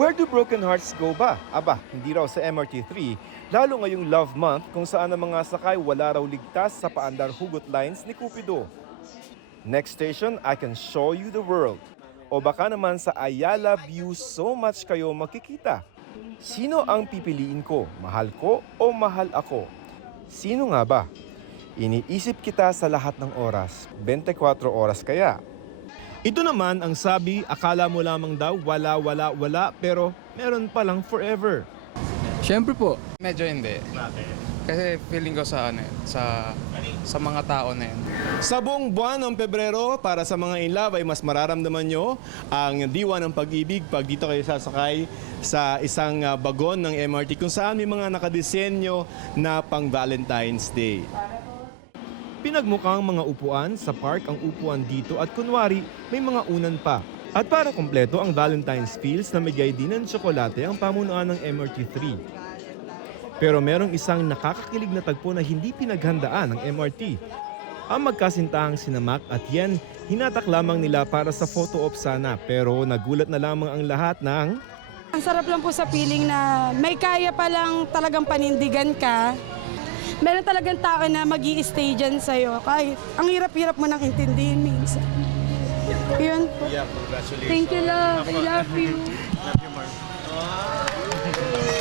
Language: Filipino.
Where do broken hearts go ba? Aba, hindi raw sa MRT3, lalo ngayong Love Month kung saan ang mga sakay wala raw ligtas sa paandar hugot lines ni Cupido. Next station, I can show you the world. O baka naman sa Ayala View so much kayo makikita. Sino ang pipiliin ko? Mahal ko o mahal ako? Sino nga ba? Iniisip kita sa lahat ng oras, 24 oras kaya. Ito naman ang sabi, akala mo lamang daw wala, pero meron palang forever. Siyempre po. Medyo hindi. Kasi feeling ko sa sa mga tao na yun. Sa buong buwan ng Pebrero, para sa mga in love ay mas mararamdaman nyo ang diwa ng pag-ibig pag dito kayo sasakay sa isang bagon ng MRT kung saan may mga nakadisenyo na pang Valentine's Day. Pinagmukhang mga upuan sa park ang upuan dito at kunwari may mga unan pa. At para kompleto ang Valentine's feels na bigay din ng tsokolate ang pamunuan ng MRT3. Pero merong isang nakakakilig na tagpo na hindi pinaghandaan ng MRT. Ang magkasintahang sina Mac at Yen, hinatak lamang nila para sa photo op sana pero nagulat na lamang ang lahat ng Ang sarap lang po sa feeling na may kaya palang talagang panindigan ka. Meron talagang tao na mag-i-stay dyan sa'yo. Kahit ang hirap-hirap mo nang intindihin minsan. Yun po. Yeah, congratulations. Thank you, love. I love you. Love you, Mark.